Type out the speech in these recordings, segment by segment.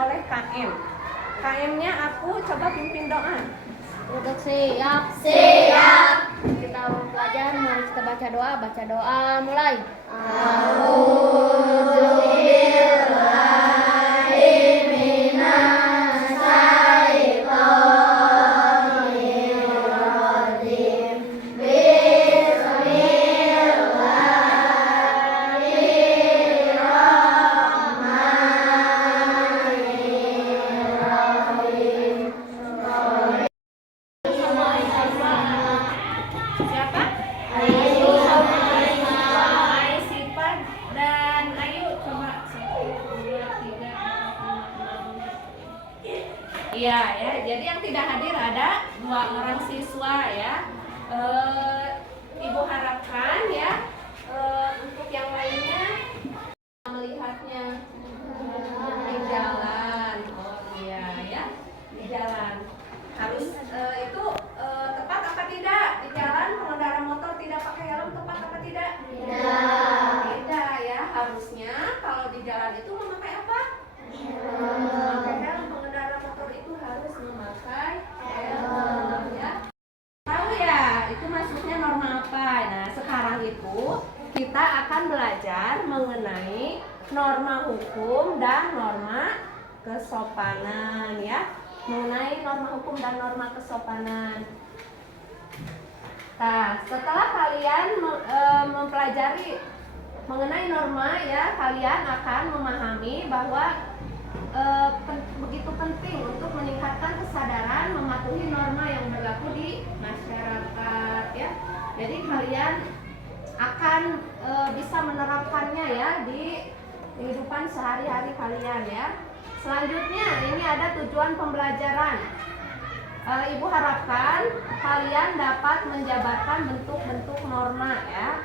oleh KM. KM-nya aku, coba pimpin doa. Udah siap. Siap. Kita belajar, mari kita baca doa. Baca doa mulai. Siapa? Sifat dan Ayu, coba 1, 2, 3, 4, 5, 6. Iya ya, jadi yang tidak hadir ada 2 orang siswa ya. Ibu harapkan ya untuk yang lainnya melihatnya di jalan. Oh iya ya, di jalan. Harus itu tepat apa tidak? Di jalan pengendara motor tidak pakai helm tepat apa tidak? Tidak ya, harusnya kalau di jalan itu memakai apa? Memakai helm. Pengendara motor itu harus memakai helm ya. Tahu ya, itu maksudnya norma apa? Nah, sekarang itu kita akan belajar mengenai norma hukum dan norma kesopanan ya. Mengenai norma hukum dan norma kesopanan. Nah, setelah kalian mempelajari mengenai norma ya, kalian akan memahami bahwa begitu penting untuk meningkatkan kesadaran mematuhi norma yang berlaku di masyarakat ya. Jadi kalian akan bisa menerapkannya ya di kehidupan sehari-hari kalian ya. Selanjutnya ini ada tujuan pembelajaran. Ibu harapkan kalian dapat menjabarkan bentuk-bentuk norma ya.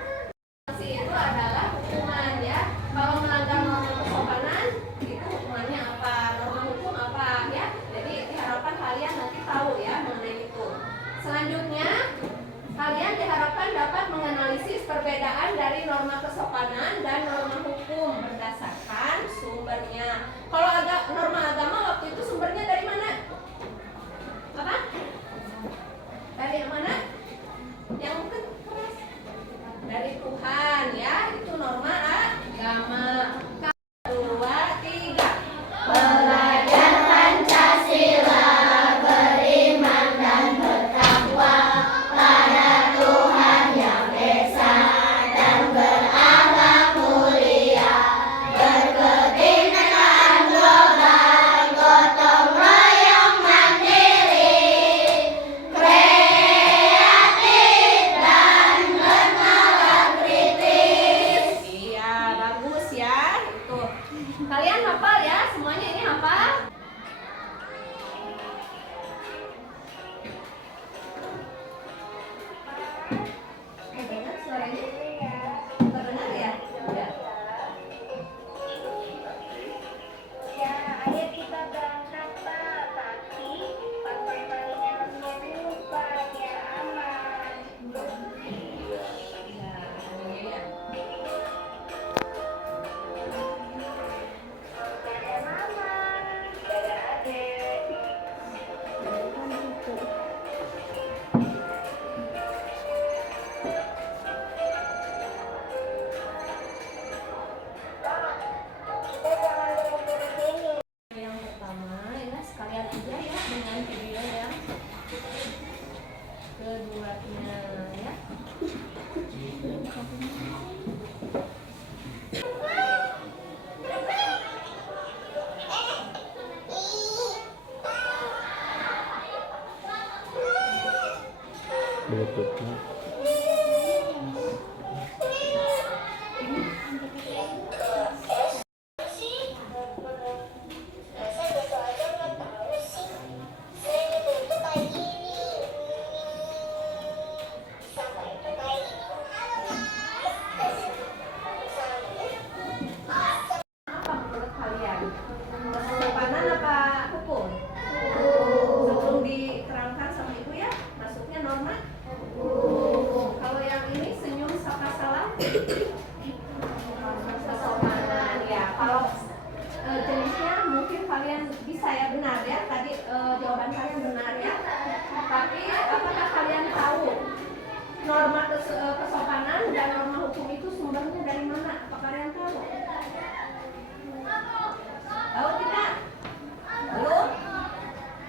Itu adalah hukuman ya. Kalau melanggar norma kesopanan itu hukumannya apa? Norma hukum apa ya? Jadi diharapkan kalian nanti tahu ya mengenai itu. Selanjutnya kalian diharapkan dapat menganalisis perbedaan dari norma kesopanan dan norma hukum berdasarkan sumbernya. Kalau norma agama waktu itu sumbernya dari mana? Apa? Dari yang mana? Yang mungkin dari Tuhan ya, itu norma agama. 2, 3. Belajar Pancasila, beriman dan bertakwa pada Tuhan yang Esa dan berakhlak mulia, berkebinekaan global, gotong royong mandiri, kreatif dan bernalar kritis. Iya, bagus ya. Itu. Kalian hafal ya? Semuanya ini hafal? Dengar suaranya? Terdengar ya? Ya. Ya, ayo kita berangkat Pak, tapi pakai-pakainya lupa biar aman. Ya, ya. Dadah mama, dadah adek. Kita jangan buru-buru gini. Yang pertama ya sekalian aja ya dengan video yang keduanya ya. Bluetoothnya Masa besok aja nggak tahu sih. Saya dibentuk kayak gini. Sama itu kayak gini. Apa menurut kalian? Kesopanan apa hukum? Sebelum diterangkan sama ibu ya, masuknya norma kesopanan dan norma hukum itu sumbernya dari mana? Apa kalian tahu? Tahu tidak? Belum?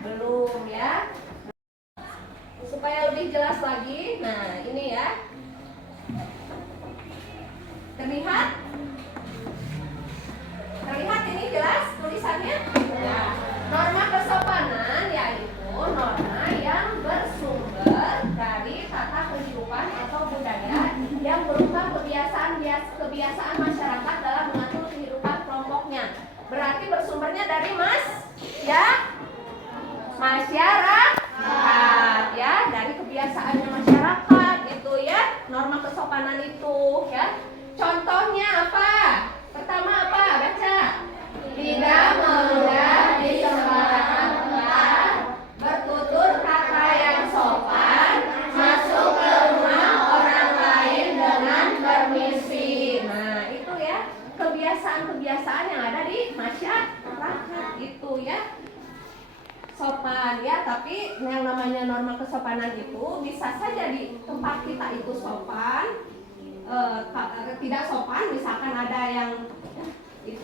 Belum ya. Supaya lebih jelas lagi, nah ini ya. Terlihat? Terlihat ini jelas tulisannya? Ya. Norma kesopanan yaitu norma yang bersumber dari tata kehidupan atau budaya yang berupa kebiasaan masyarakat dalam mengatur kehidupan kelompoknya. Berarti bersumbernya dari masyarakat ya, dari kebiasaannya masyarakat itu ya, norma kesopanan itu ya. Contohnya apa? Pertama apa? Baca. Tidak mengunggah di sembarangan tempat, bertutur kata yang sopan, masuk ke rumah orang lain dengan permisi. Nah, itu ya kebiasaan-kebiasaan yang ada di masyarakat itu ya. Sopan ya, tapi yang namanya norma kesopanan itu bisa saja di tempat kita itu sopan, tidak sopan, misalkan ada yang itu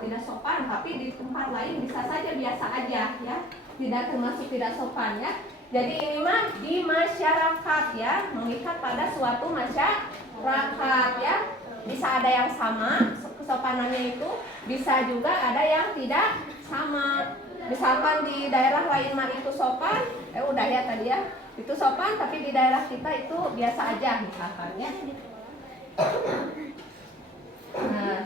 tidak sopan, tapi di tempat lain bisa saja biasa aja ya, tidak termasuk tidak sopan ya. Jadi ini mah di masyarakat ya, mengikat pada suatu masyarakat ya. Bisa ada yang sama kesopanannya itu, bisa juga ada yang tidak sama. Misalkan di daerah lain mah itu sopan, udah ya tadi ya, itu sopan, tapi di daerah kita itu biasa aja misalkan ya. Nah,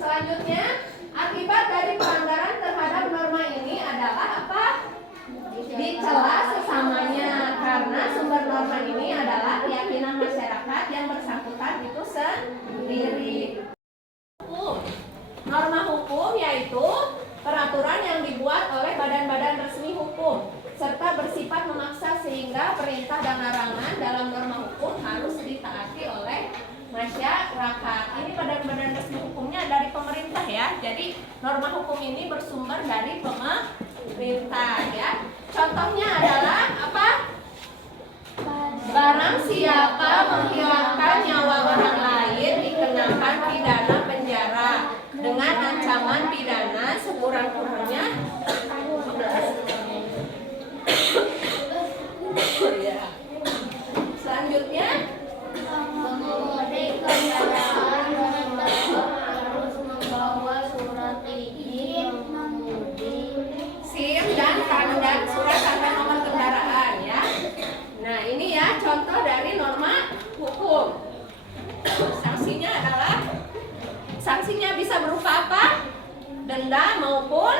selanjutnya akibat dari pelanggaran terhadap norma ini adalah apa? Dicela sesamanya, karena sumber norma ini adalah keyakinan masyarakat yang bersangkutan itu sendiri. Norma hukum yaitu peraturan yang dibuat oleh badan-badan resmi hukum serta bersifat memaksa sehingga perintah dan larangan dalam norma hukum harus ditaati oleh masyarakat. Ini badan-badan resmi hukumnya dari pemerintah ya. Jadi norma hukum ini bersumber dari pemerintah ya. Contohnya adalah apa? Barang siapa menghilangkan nyawa orang lain dikenakan pidana penjara dengan ancaman pidana sekurang-kurangnya 15 ya. Selanjutnya Pengemudi kendaraan motor harus membawa surat izin mengemudi, SIM dan surat tanda nomor kendaraan ya. Nah ini ya contoh dari norma hukum. Sanksinya bisa berupa apa? Denda maupun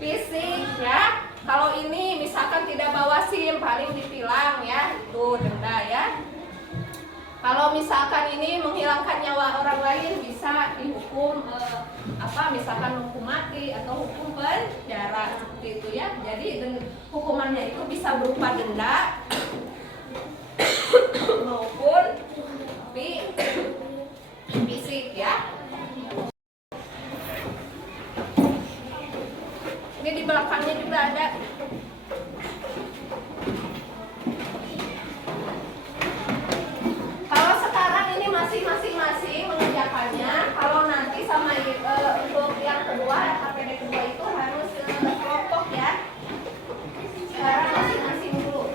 fisik ya. Kalau ini misalkan tidak bawa SIM paling ditilang ya, itu denda ya. Kalau misalkan ini menghilangkan nyawa orang lain bisa dihukum misalkan hukum mati atau hukum penjara seperti itu ya. Jadi hukumannya itu bisa berupa denda maupun fisik ya. Ini di belakangnya juga ada. Kalau sekarang ini masih masing-masing mengerjakannya. Kalau nanti sama untuk yang kedua, KPD kedua itu harus kelompok ya. Sekarang masing-masing dulu.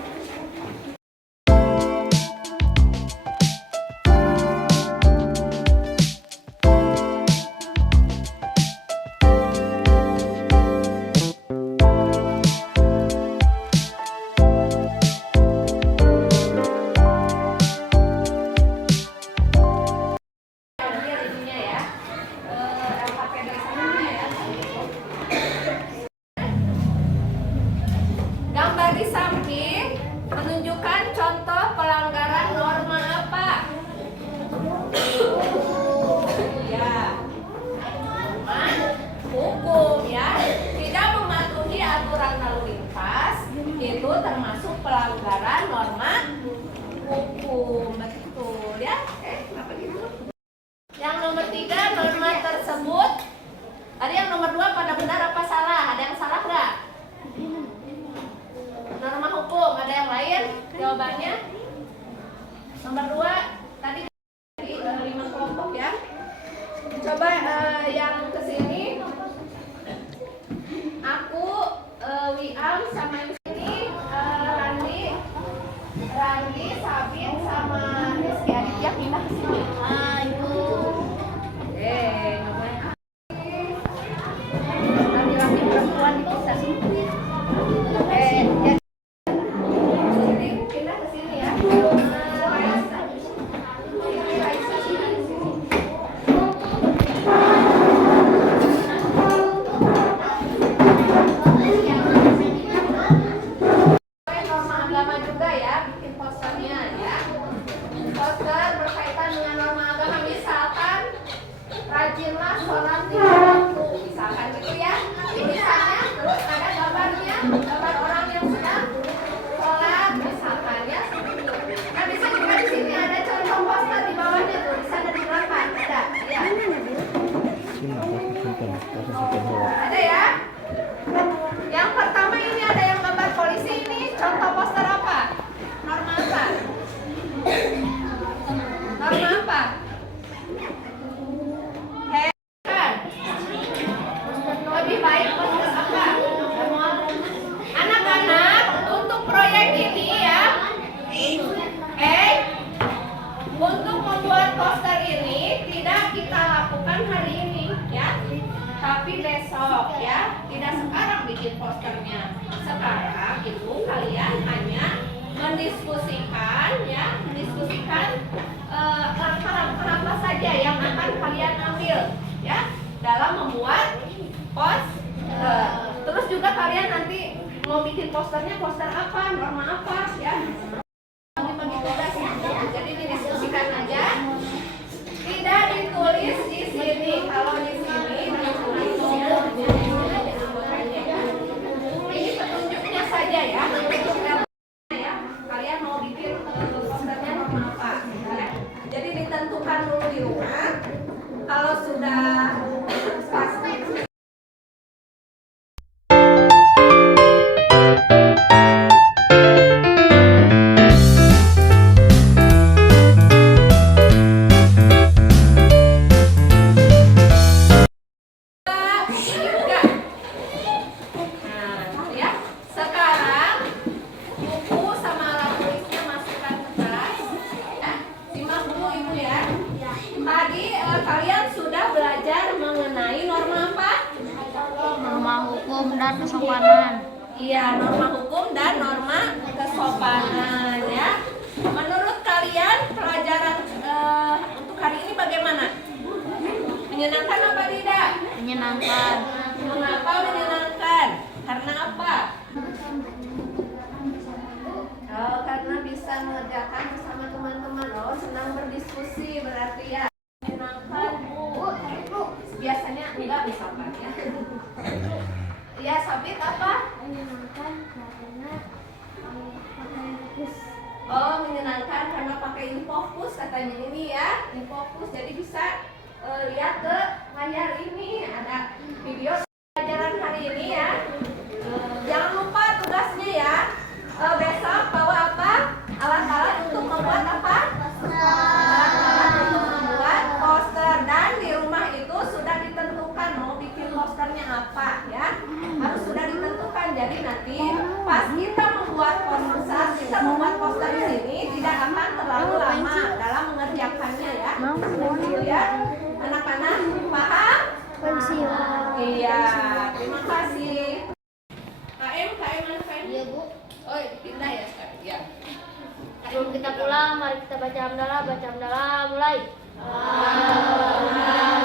Ini ininya ya, LKPD sebelumnya ya. perempuan dipisah sempit. Jadi pindah ke sini ya. Raisa. Ini Raisa sudah di sini. Norma agama juga ya, bikin posternya ya. Poster berkaitan dengan norma agama, misalkan rajinlah sholat lima waktu, misalkan gitu ya. Misalnya terus ada gambarnya, gambar orang yang sedang sholat, misalkan ya. Nah bisa juga di sini ada contoh poster di bawahnya tuh, di sana di belakang ada, ya. Ada ya. Yang pertama ini ada yang gambar polisi, ini contoh poster apa? Norma apa? Norma apa? Heran. Lebih baik poster apa? Anak-anak, untuk proyek ini ya, untuk membuat poster ini tidak kita lakukan hari ini ya, tapi besok ya, tidak sekarang bikin posternya. Sekarang itu kalian hanya mendiskusikan ya, langkah-langkah apa saja yang akan kalian ambil ya dalam membuat poster. Terus juga kalian nanti mau bikin posternya poster apa, norma apa ya. Bagi tugas ya. Jadi didiskusikan aja. Tidak ditulis di sini. Kalau di sini ini petunjuknya saja ya. Kalian mau bikin posternya norma apa? Ya. Jadi ditentukan dulu di rumah. Kalau sudah pasti juga. Nah, ya. Sekarang buku sama alat tulisnya masukkan ke tas. Ya. Simak dulu Ibu ya. Tadi kalian sudah belajar mengenai norma apa? Norma hukum dan kesopanan. Iya, norma hukum dan norma kesopanan ya. Menurut kalian pelajaran untuk hari ini bagaimana? Menyenangkan apa tidak? Menyenangkan. Mengapa menyenangkan? Karena apa? Oh, karena bisa mengerjakan bersama teman-teman. Oh, senang berdiskusi berarti ya. Menyenangkan, Bu. Biasanya enggak misalkan ya. Iya, Sabit apa? Menyenangkan karena pakai fokus. Oh, menyenangkan karena pakai infocus katanya ini ya. Infocus jadi bisa lihat ke layar ini ada video pelajaran hari ini ya. Jangan lupa tugasnya ya. Besok bawa apa? Alat-alat untuk membuat apa? Alat-alat untuk membuat poster, dan di rumah itu sudah ditentukan mau bikin posternya apa ya. Harus sudah ditentukan. Jadi nanti pas kita membuat poster, kita membuat poster di sini tidak akan terlalu lama dalam mengerjakannya ya. Gitu ya. Anak-anak paham? Pensil. Iya, terima kasih. KM mana KM? Iya, Bu. Oh, pindah ya sekarang. Ya. Sebelum kita pulang, mari kita baca hamdalah, mulai. Alhamdulillah.